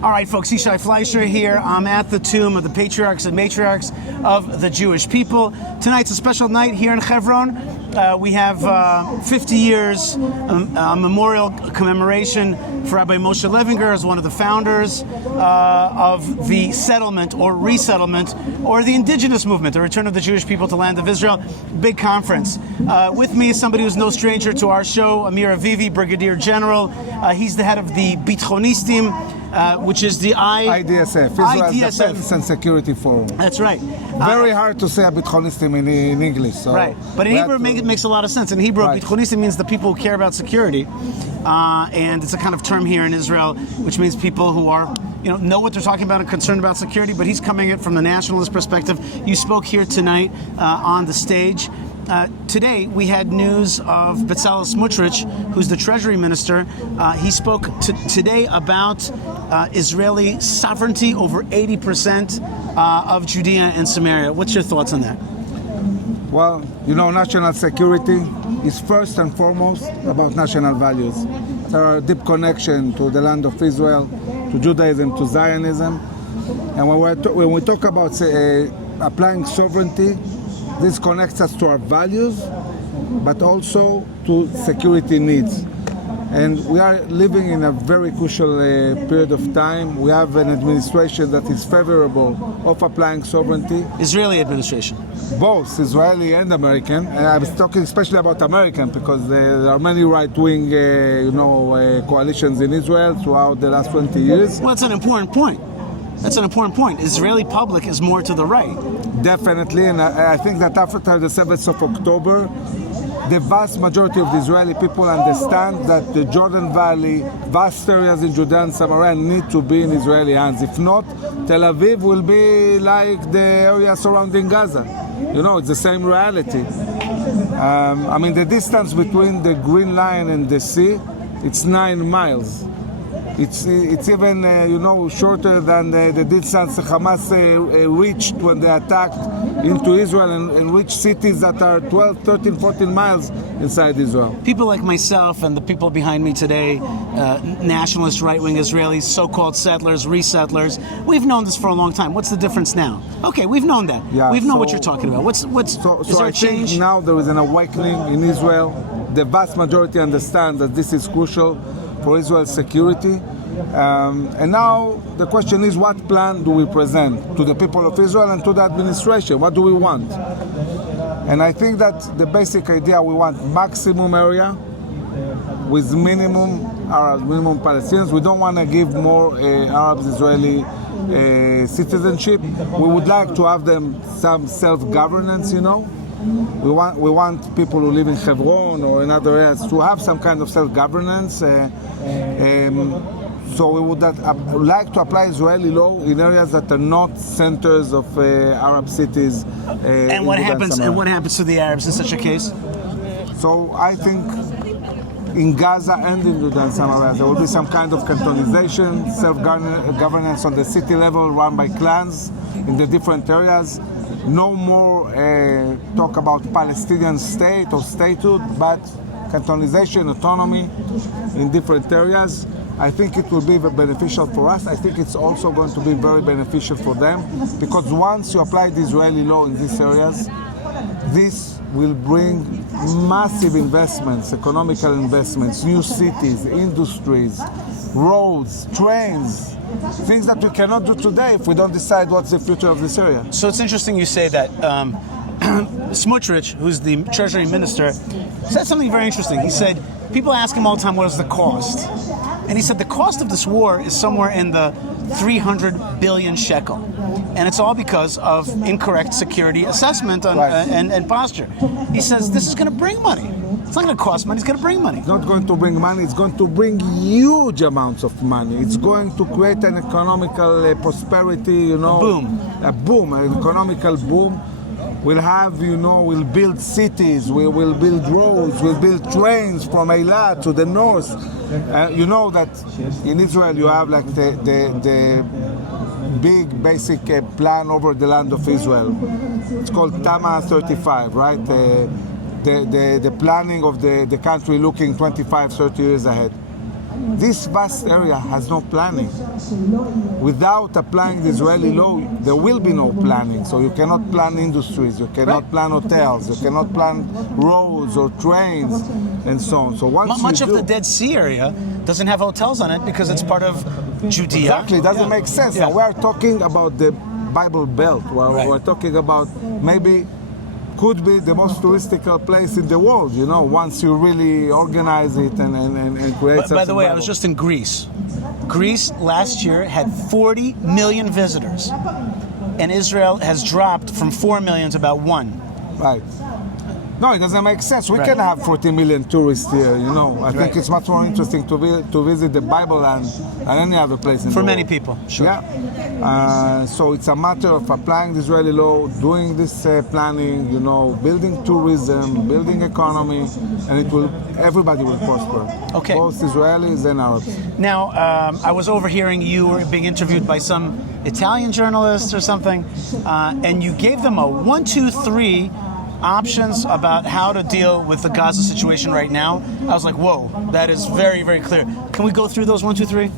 All right, folks, Yishai Fleischer here. I'm at the tomb of the Patriarchs and Matriarchs of the Jewish people. Tonight's a special night here in Hebron. We have 50 years, a memorial commemoration for Rabbi Moshe Levinger as one of the founders of the settlement or resettlement or the indigenous movement, the return of the Jewish people to the land of Israel. Big conference. With me is somebody who's no stranger to our show, Amir Avivi, Brigadier General. He's the head of the Beautification, which is the IDSF, Israel Defense and Security Forum. That's right. Very hard to say Beautification in English. So right, but in Hebrew it makes a lot of sense. In Hebrew, right. Beautification means the people who care about security, and it's a kind of term here in Israel, which means people who are, know what they're talking about and concerned about security. But he's coming at it from the nationalist perspective. You spoke here tonight on the stage. Today, we had news of Bezalel Smotrich, who's the Treasury Minister. He spoke today about Israeli sovereignty over 80% of Judea and Samaria. What's your thoughts on that? Well, national security is first and foremost about national values. There are a deep connection to the land of Israel, to Judaism, to Zionism. And when we talk about applying sovereignty, this connects us to our values, but also to security needs. And we are living in a very crucial period of time. We have an administration that is favorable of applying sovereignty. Israeli administration? Both Israeli and American. And I was talking especially about American because there are many right-wing coalitions in Israel throughout the last 20 years. Well, that's an important point. Israeli public is more to the right. Definitely, and I think that after the 7th of October, the vast majority of the Israeli people understand that the Jordan Valley, vast areas in Judea and Samaria need to be in Israeli hands. If not, Tel Aviv will be like the area surrounding Gaza. It's the same reality. The distance between the Green Line and the sea, it's 9 miles. It's even shorter than the distance Hamas reached when they attacked into Israel and reached cities that are 12, 13, 14 miles inside Israel. People like myself and the people behind me today, nationalist, right-wing Israelis, so-called settlers, resettlers, we've known this for a long time. What's the difference now? Okay, we've known that. Yeah, we've known what you're talking about. Is there a change? Think now there is an awakening in Israel. The vast majority understand that this is crucial for Israel's security. And now the question is, what plan do we present to the people of Israel and to the administration? What do we want? And I think that the basic idea, we want maximum area with minimum Arabs, minimum Palestinians. We don't want to give more Arabs Israeli citizenship. We would like to have them some self-governance, We want people who live in Hebron or in other areas to have some kind of self-governance. So we would like to apply Israeli law in areas that are not centers of Arab cities. And what happens to the Arabs in such a case? So I think in Gaza and in Judea and Samaria there will be some kind of cantonization, self-governance on the city level, run by clans in the different areas. No more talk about Palestinian state or statehood, but cantonization, autonomy in different areas. I think it will be beneficial for us. I think it's also going to be very beneficial for them, because once you apply the Israeli law in these areas, this will bring massive investments, economical investments, new cities, industries, roads, trains, things that we cannot do today if we don't decide what's the future of this area. So it's interesting you say that. Smotrich, who's the Treasury Minister, said something very interesting. He said, people ask him all the time, what is the cost? And he said the cost of this war is somewhere in the 300 billion shekel. And it's all because of incorrect security assessment and posture. He says this is going to bring money. It's not going to cost money, it's going to bring money. It's not going to bring money, it's going to bring huge amounts of money. It's going to create an economical prosperity, A boom, an economical boom. We'll build cities, we will build roads, we'll build trains from Eilat to the north. That in Israel you have like the big basic plan over the land of Israel. It's called Tama 35, right? The planning of the country looking 25, 30 years ahead. this vast area has no planning. Without applying the Israeli law, there will be no planning. So you cannot plan industries, you cannot plan hotels, you cannot plan roads or trains, and so on. So once Much you of the Dead Sea area doesn't have hotels on it because it's part of Judea. Exactly, it doesn't make sense. Yeah. Now we're talking about the Bible Belt. We're talking about maybe could be the most touristical place in the world, once you really organize it and create something. By the way, I Bible. was just in Greece. Greece last year had 40 million visitors, and Israel has dropped from 4 million to about 1. Right. No, it doesn't make sense. We can have 40 million tourists here, I think it's much more interesting to visit the Bible land than any other place in the world. For many people, sure. Yeah. So it's a matter of applying the Israeli law, doing this planning, building tourism, building economy, and everybody will prosper. Okay. Both Israelis and Arabs. Now, I was overhearing you were being interviewed by some Italian journalists or something, and you gave them a 1, 2, 3 options about how to deal with the Gaza situation right now. I was like, whoa, that is very, very clear. Can we go through those 1, 2, 3?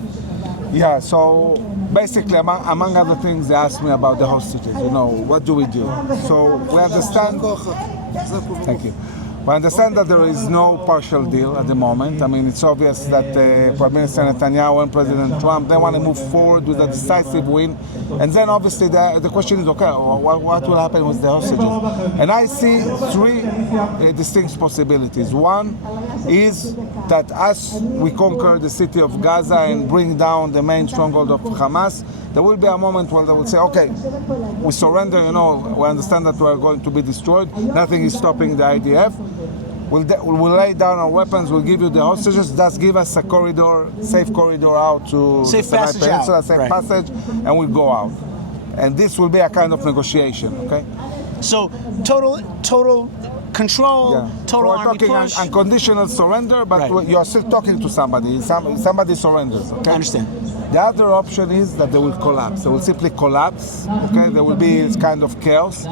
Yeah, so basically, among other things, they asked me about the hostages. What do we do? So we understand. Thank you. We understand that there is no partial deal at the moment. I mean, it's obvious that Prime Minister Netanyahu and President Trump, they want to move forward with a decisive win. And then obviously the question is, okay, what will happen with the hostages? And I see 3 distinct possibilities. One is that as we conquer the city of Gaza and bring down the main stronghold of Hamas, there will be a moment where they will say, okay, we surrender, we understand that we are going to be destroyed. Nothing is stopping the IDF. We'll lay down our weapons, we'll give you the hostages, thus give us a safe corridor out to safe the Sinai passage Peninsula, out. safe passage, and we'll go out. And this will be a kind of negotiation, okay? So total control, total we're army talking push. unconditional surrender, but you're still talking to somebody. Somebody surrenders, okay? I understand. The other option is that they will collapse. They will simply collapse, okay? There will be this kind of chaos.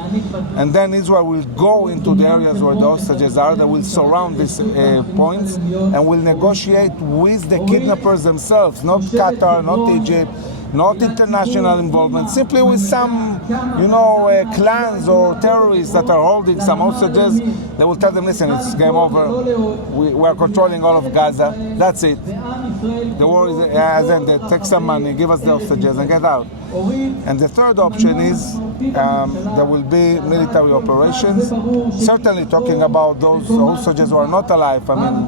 And then Israel will go into the areas where the hostages are. They will surround these points and will negotiate with the kidnappers themselves, not Qatar, not Egypt, not international involvement, simply with some, clans or terrorists that are holding some hostages. They will tell them, listen, it's game over. We are controlling all of Gaza. That's it. The war has ended. Take some money, give us the hostages, and get out. And the third option is there will be military operations. Certainly talking about those hostages who are not alive. I mean,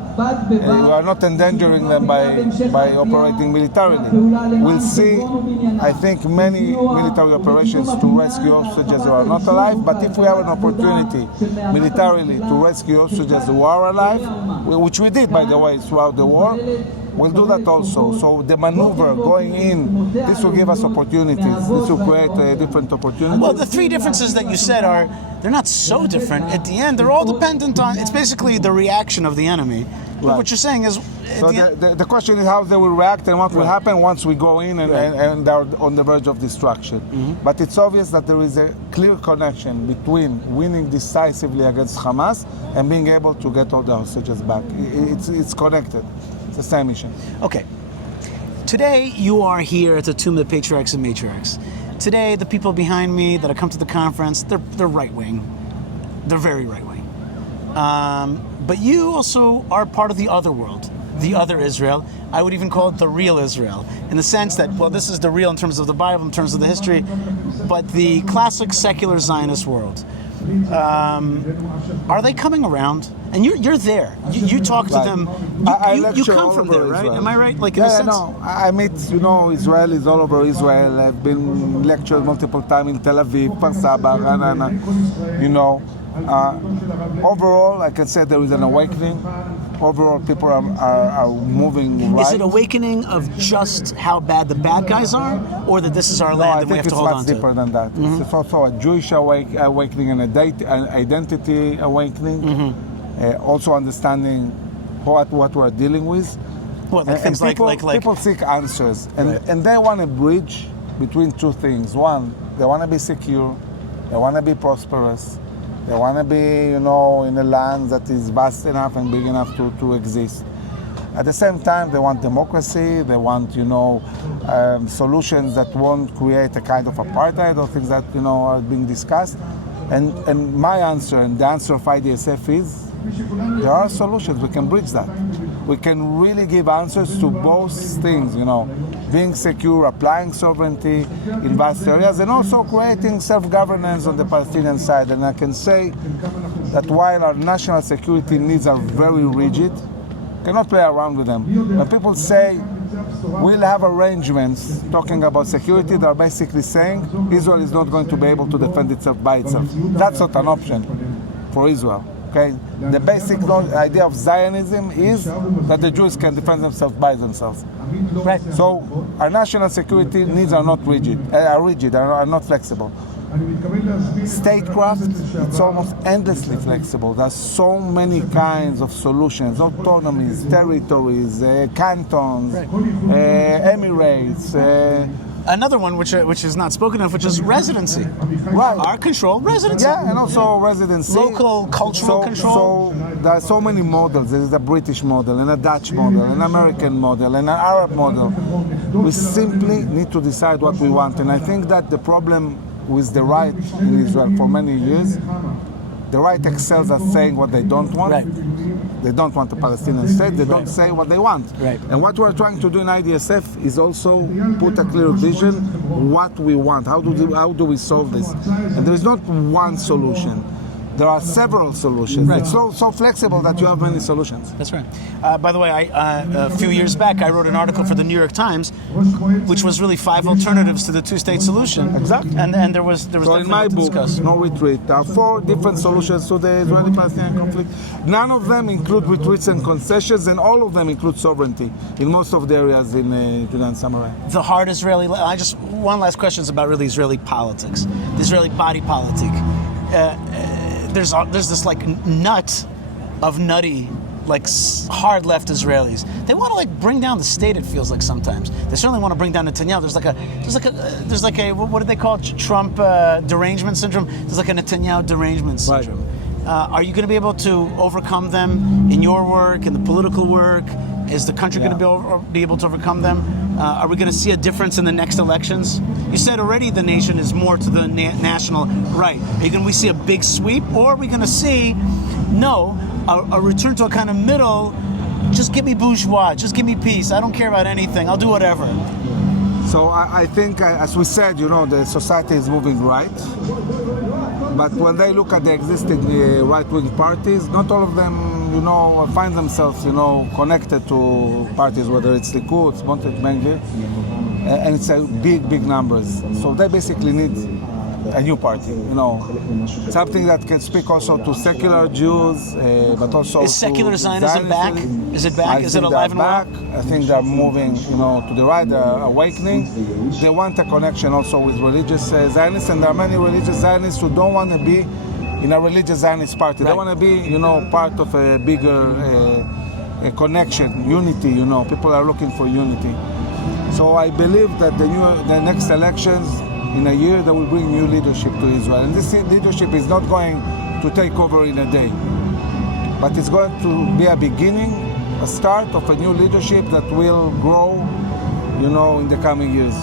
we are not endangering them by operating militarily. We'll see, I think, many military operations to rescue hostages who are not alive. But if we have an opportunity militarily to rescue hostages who are alive, which we did, by the way, throughout the war, we'll do that also. So the maneuver going in, this will give us opportunities. This will create different opportunities. Well, the 3 differences that you said they're not so different. At the end, they're all dependent on, it's basically the reaction of the enemy. Right. What you're saying is... So the question is how they will react and what will happen once we go in and are on the verge of destruction. Mm-hmm. But it's obvious that there is a clear connection between winning decisively against Hamas and being able to get all the hostages back. It's connected. It's the same mission. Okay. Today, you are here at the Tomb of the Patriarchs and Matriarchs. Today, the people behind me that have come to the conference, they're right-wing. They're very right-wing. But you also are part of the other world, the other Israel. I would even call it the real Israel, in the sense that, well, this is the real in terms of the Bible, in terms of the history, but the classic secular Zionist world. Are they coming around? And you're there. You talk to them. You come from there, right? Am I right? Like in a sense? No. I meet, Israelis all over Israel. I've been lectured multiple times in Tel Aviv, Kfar Saba, Ra'anana, overall, I can say there is an awakening. Overall, people are moving right. Is it awakening of just how bad the bad guys are, or that this is our land and we have to hold on to? I think it's much deeper than that. Mm-hmm. It's also a Jewish awakening and an identity awakening. Mm-hmm. Also understanding what we're dealing with. Well, like things people, like people seek answers, and they want a bridge between 2 things. One, they want to be secure, they want to be prosperous, they want to be, in a land that is vast enough and big enough to exist. At the same time, they want democracy. They want, solutions that won't create a kind of apartheid or things that, are being discussed. And my answer and the answer of IDSF is there are solutions. We can bridge that. We can really give answers to both things, being secure, applying sovereignty in vast areas, and also creating self-governance on the Palestinian side. And I can say that while our national security needs are very rigid, cannot play around with them. When people say we'll have arrangements talking about security, they're basically saying Israel is not going to be able to defend itself by itself. That's not an option for Israel. Okay? The basic idea of Zionism is that the Jews can defend themselves by themselves. Right. So our national security needs are not rigid, are not flexible. Statecraft, it's almost endlessly flexible. There's so many kinds of solutions, autonomies, territories, cantons, emirates. Another one which is not spoken of, which is residency. Right. Our control, residency. Yeah, and also residency. Local cultural control. So there are so many models. There is a British model, and a Dutch model, an American model, and an Arab model. We simply need to decide what we want. And I think that the problem with the right in Israel for many years, the right excels at saying what they don't want. Right. They don't want a Palestinian state. They don't say what they want. Right. And what we're trying to do in IDSF is also put a clear vision what we want. How do we solve this? And there is not one solution. There are several solutions. Right. It's so flexible that you have many solutions. That's right. By the way, a few years back, I wrote an article for the New York Times, which was really 5 alternatives to the two-state solution. Exactly. And there was So in my book, No Retreat, there are 4 different solutions to the Israeli-Palestinian conflict. None of them include retreats and concessions, and all of them include sovereignty in most of the areas in Judea and Samaria. The hard Israeli. One last question is about really Israeli politics, the Israeli body politic. There's this like nut of nutty, like hard left Israelis. They want to like bring down the state. It feels like sometimes they certainly want to bring down Netanyahu. There's like a what do they call it? Trump derangement syndrome. There's like a Netanyahu derangement syndrome. Right. Are you going to be able to overcome them in your work, in the political work? Is the country going to be able to overcome them? Are we going to see a difference in the next elections? You said already the nation is more to the national right. Can we see a big sweep, or are we going to see, a return to a kind of middle, just give me bourgeois, just give me peace, I don't care about anything, I'll do whatever? So I think, as we said, the society is moving right. But when they look at the existing right-wing parties, not all of them, find themselves, connected to parties, whether it's Likud, Smotrich, Ben-Gvir, and it's a big numbers. So they basically need a new party, something that can speak also to secular Jews, but also is secular Zionism back? Is it back? Is it alive and well? I think they're moving, to the right, they're awakening. They want a connection also with religious Zionists, and there are many religious Zionists who don't want to be in a religious Zionist party. Right. They want to be, part of a bigger a connection, unity. People are looking for unity. So I believe that the next elections in a year, they will bring new leadership to Israel. And this leadership is not going to take over in a day, but it's going to be a beginning, a start of a new leadership that will grow, in the coming years.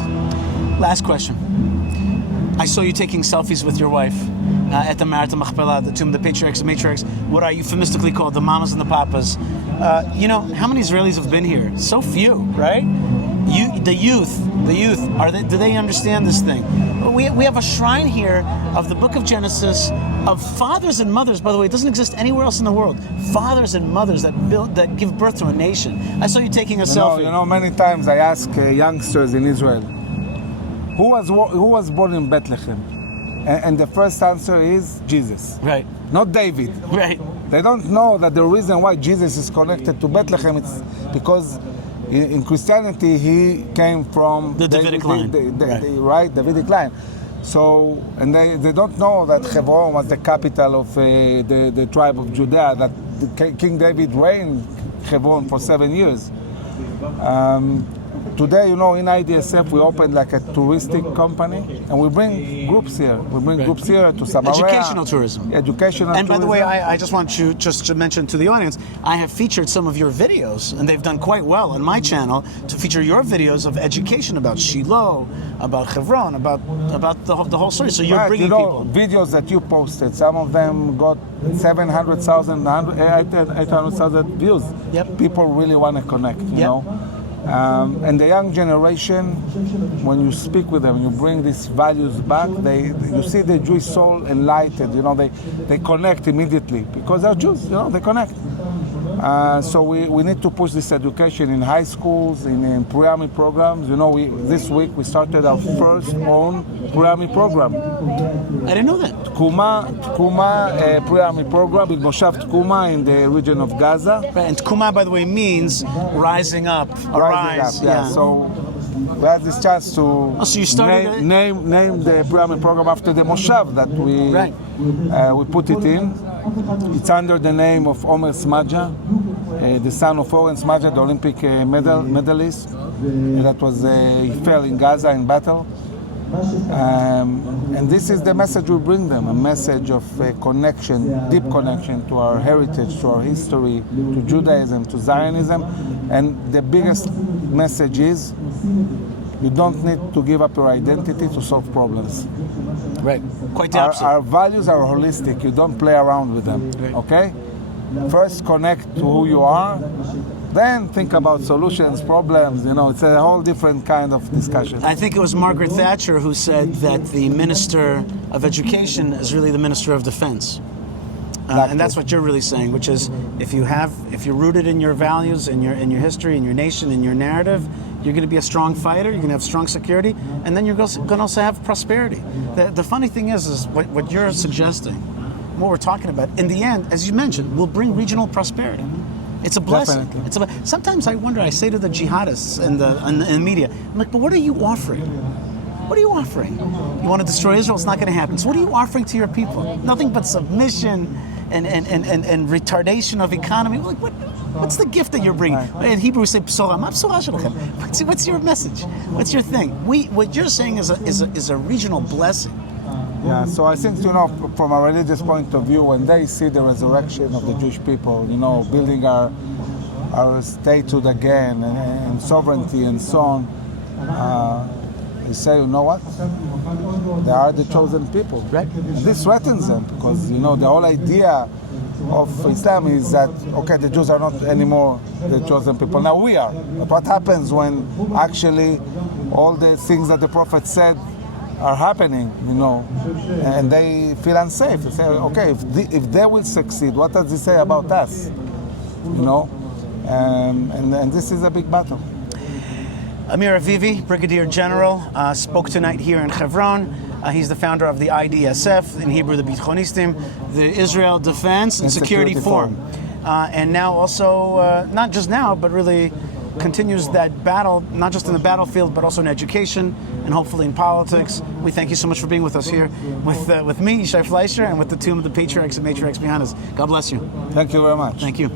Last question. I saw you taking selfies with your wife at the Mea'ara HaMachpelah, the tomb of the Patriarchs and Matriarchs, what are euphemistically called the mamas and the papas. How many Israelis have been here? So few, right? The youth, do they understand this thing? We have a shrine here of the book of Genesis of fathers and mothers. By the way, it doesn't exist anywhere else in the world. Fathers and mothers that give birth to a nation. I saw you taking a selfie. Many times I ask youngsters in Israel, who was born in Bethlehem? And the first answer is Jesus. Right. Not David. Right. They don't know that the reason why Jesus is connected to Bethlehem is because in Christianity, he came from the Davidic line. Right, Davidic line. So, and they don't know that Hebron was the capital of the tribe of Judea, that King David reigned Hebron for 7 years. today, in IDSF, we opened like a touristic company, and we bring groups here. We bring groups here to Samaria. Educational tourism. Educational And by tourism. the way, I just want you just to mention to the audience, I have featured some of your videos, and they've done quite well on my channel to feature your videos of education about Shiloh, about Hebron, about the whole story. So you're bringing people. Videos that you posted, some of them got 700,000, 800,000 views. Yep. People really want to connect, you know. And the young generation, when you speak with them, you bring these values back, you see the Jewish soul enlightened, they connect immediately because they're Jews, they connect. So we need to push this education in high schools, in pre-army programs. This week we started our first own pre-army program. I didn't know that. Tkuma pre-army program in Moshav Tkuma in the region of Gaza. Right, and Tkuma, by the way, means rising up, arise. Yeah. So we had this chance to so you started name the pre-army program after the Moshav that we put it in. It's under the name of Omer Smadja, the son of Oren Smadja, the Olympic medalist. He fell in Gaza in battle. And this is the message we bring them, a message of connection, deep connection to our heritage, to our history, to Judaism, to Zionism. And the biggest message is, you don't need to give up your identity to solve problems. Right. Quite the opposite. Our values are holistic. You don't play around with them. Right. Okay? First connect to who you are, then think about solutions, problems. It's a whole different kind of discussion. I think it was Margaret Thatcher who said that the Minister of Education is really the Minister of Defense. And that's what you're really saying, which is if you're rooted in your values, in your history, in your nation, in your narrative, you're going to be a strong fighter, you're going to have strong security, and then you're going to also have prosperity. The funny thing is what you're suggesting, what we're talking about, in the end, as you mentioned, will bring regional prosperity. It's a blessing. Definitely. Sometimes I wonder, I say to the jihadists in the media, I'm like, but what are you offering? What are you offering? You want to destroy Israel? It's not going to happen. So what are you offering to your people? Nothing but submission and retardation of economy. Like, what's the gift that you're bringing? In Hebrew we say, what's your message? What's your thing? What you're saying is a regional blessing. Yeah, so I think, from a religious point of view, when they see the resurrection of the Jewish people, building our statehood again and sovereignty and so on, you say, you know what? They are the chosen people. Right. And this threatens them because, the whole idea of Islam is that, okay, the Jews are not anymore the chosen people. Now we are. But what happens when actually all the things that the Prophet said are happening, and they feel unsafe? They say, okay, if they will succeed, what does it say about us? And this is a big battle. Amir Avivi, Brigadier General, spoke tonight here in Hebron. He's the founder of the IDSF, in Hebrew the Beautification, the Israel Defense and Security Forum. And now also, not just now, but really continues that battle, not just in the battlefield, but also in education and hopefully in politics. We thank you so much for being with us here, with me, Yishai, and with the tomb of the Patriarchs and Matriarchs behind us. God bless you. Thank you very much. Thank you.